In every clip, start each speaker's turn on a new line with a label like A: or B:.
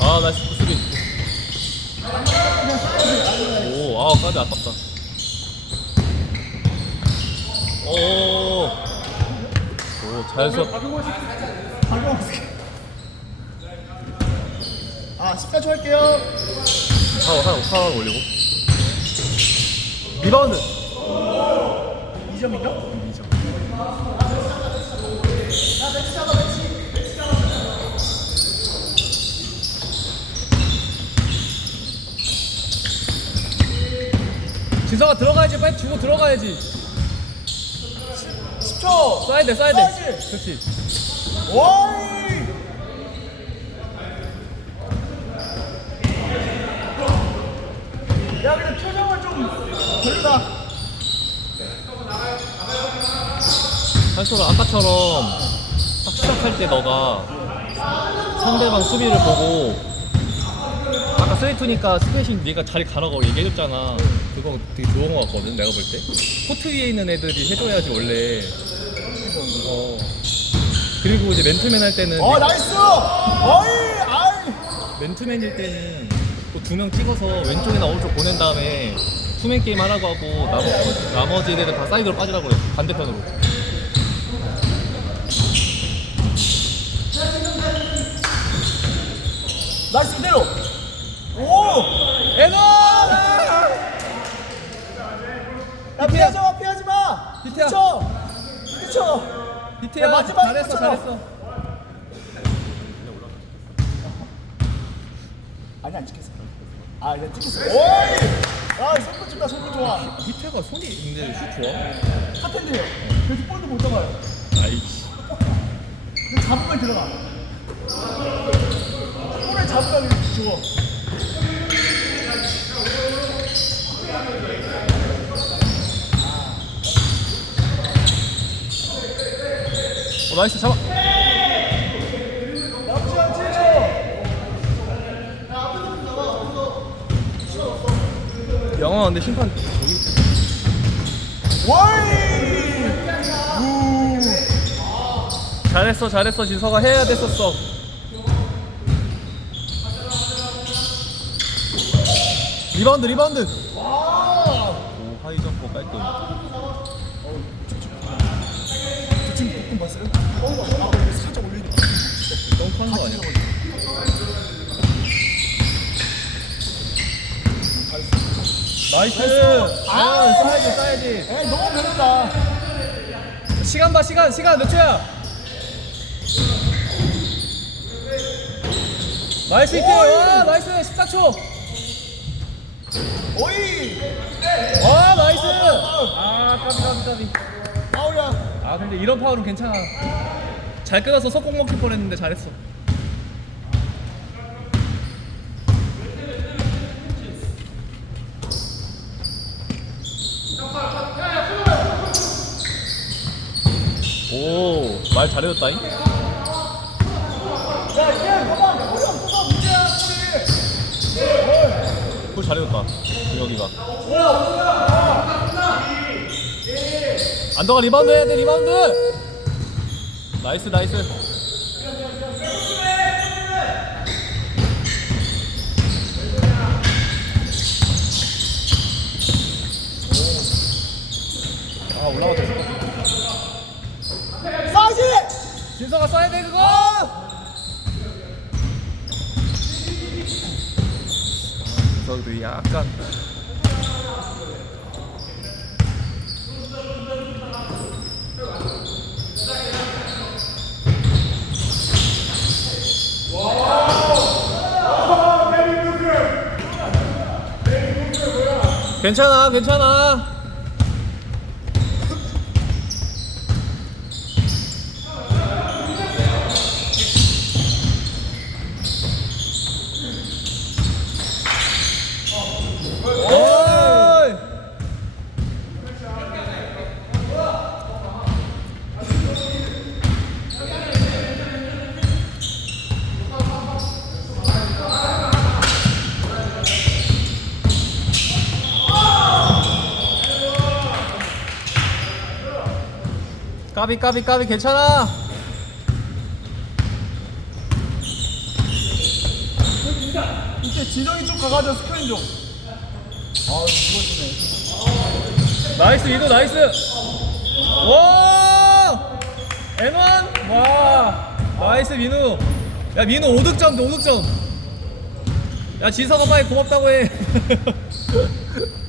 A: 아 나이스 수비 오 아 까지 아깝다. 오 오잘 수
B: 방금 아 14초 할게요.
A: 사워 사워 사워 올리고. 리바운드.
B: 2점인가?
A: 진서가 들어가야지 빨리 주고 들어가야지.
B: 10초.
A: 쏴야 돼 쏴야 돼. 그렇지.
B: 오이. 야 근데 표정은 좀 별로다.
A: 한솔아 아까처럼 딱 시작할 때 너가 상대방 수비를 보고 아까 스웨이트니까 스페이싱 네가 자리 가라고 얘기해줬잖아. 그거 되게 좋은 거 같거든 내가 볼 때. 코트 위에 있는 애들이 해줘야지 원래. 어. 그리고 이제 맨투맨 할 때는
B: 어 나이스! 어이 아이!
A: 맨투맨일 때는 또두명 찍어서 왼쪽이나 오른쪽 보낸 다음에 투맨 게임 하라고 하고 나머지, 나머지 애들은 다 사이드로 빠지라고 그래 반대편으로.
B: 나이스 그대로 오!
A: 에너!
B: 야 피하지 마 피하지 마!
A: 비트야.
B: 그쵸 그쵸
A: 비트야
B: 야, 마지막에
A: 잘했어. 잘했어.
B: 아니 안 찍혔어. 아 이제 찍혔어. 오이! 아 손끝 좋다 손끝 좋아.
A: 비트가 손이 근데 슛 좋아?
B: 핫핸드예요. 그래서 볼도 못 잡아요.
A: 아이씨.
B: 잡으면 들어가. 볼을 잡으면 좋아
A: 어 나이스 잡아. 영화 근데 심판 저기
B: 와이!
A: 잘했어 잘했어. 진서가 해야 됐었어 리바운드 리바운드. 오 하이 점퍼 깔끔.
B: 봤어요? 어, 아, 이거 살짝 올리니까
A: 덩크한 거 아니야? 나이스. 아 쏴야지
B: 에이 너무 별로다.
A: 시간 봐 시간 시간 몇 초야? 나이스 와 나이스 14초
B: 오이!
A: 와 나이스! 아 까비 까비 까비
B: 아우야.
A: 아 근데 이런 파울은 괜찮아. 잘 끊어서 석공 먹힐 뻔했는데 잘했어. 오 말 잘해줬다잉?
B: 야이게 봐봐 볼이 없어서 문제야 볼이
A: 볼 잘해줬다. 준혁이가. 안더가 리바운드 해야 돼 리바운드! 나이스 나이스 아 올라가자
B: 사이즈
A: 진서가 써야 돼 그거 진석도 약간 괜찮아 괜찮아 어이! 까비 까비 까비 괜찮아.
B: 이제 진영이 좀 가가지고 스크린 좀. 아, 죽어주네.
A: 나이스 이도 나이스. 와! N1 와. 나이스 민우. 야 민우 5득점 5득점. 야 지석아 빨리 고맙다고 해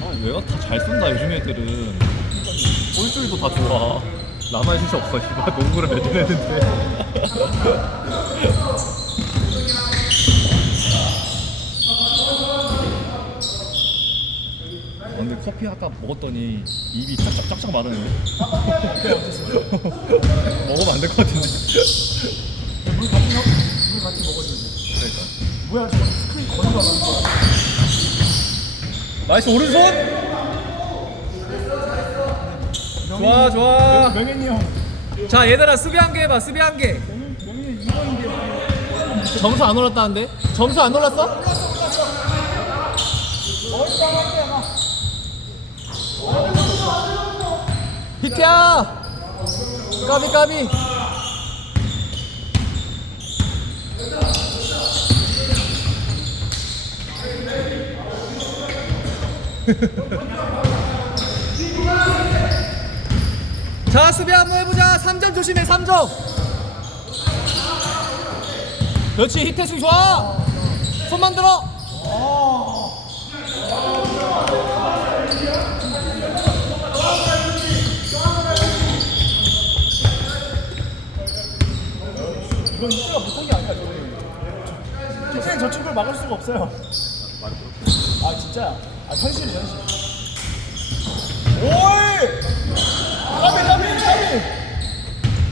A: 아, 얘가 다 잘 쏜다 요즘 애들은. 볼줄도 다 좋아. 나만 실수 없어 씨발. 농구를 몇년 했는데. 아, 근데 커피 아까 먹었더니 입이 쫙쫙 쫙쫙 마르는데 먹으면 안 될 것 같은데.
B: 물 같이 먹, 물 같이 먹어줘야지.
A: 그러니까.
B: 뭐야, 스크린 거리가 많은 거야.
A: 나이스 오른손 좋아 좋아
B: 명현이 형.
A: 자 얘들아 수비 한 개 해봐 수비 한개
B: 명현, 명현이 2번인데.
A: 점수 안 올랐다는데? 점수 안 올랐어? 히트야 까비 까비 자 수비 한번 해보자 3점 조심해 3점 그렇지 히트스 좋아 손만 들어
B: 이건 이때가 못한 게 아니야. 선생님, 저 친구를 막을 수가 없어요. 아, 진짜야. 아, 현실이, 현실. 오이! 까비, 까비, 까비!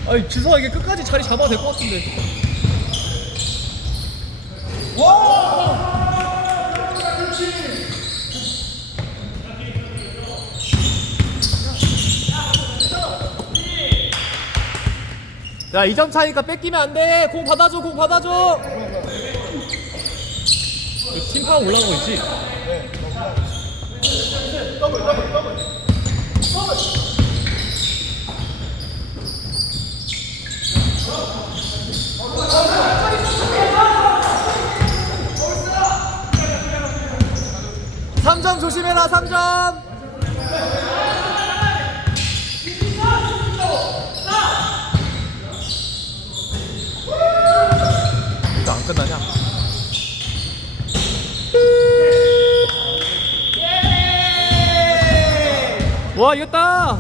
A: 아니 지성아 이게 끝까지 자리 잡아도 될 것 같은데
B: 와!
A: 야, 2점 차니까 뺏기면 안 돼. 공 받아줘, 공 받아줘. 팀파워 올라가고 있지?
B: 더블, 더블, 더블.
A: 삼점 조심해라, 3점. 이거 안 끝나냐? 와, 이겼다.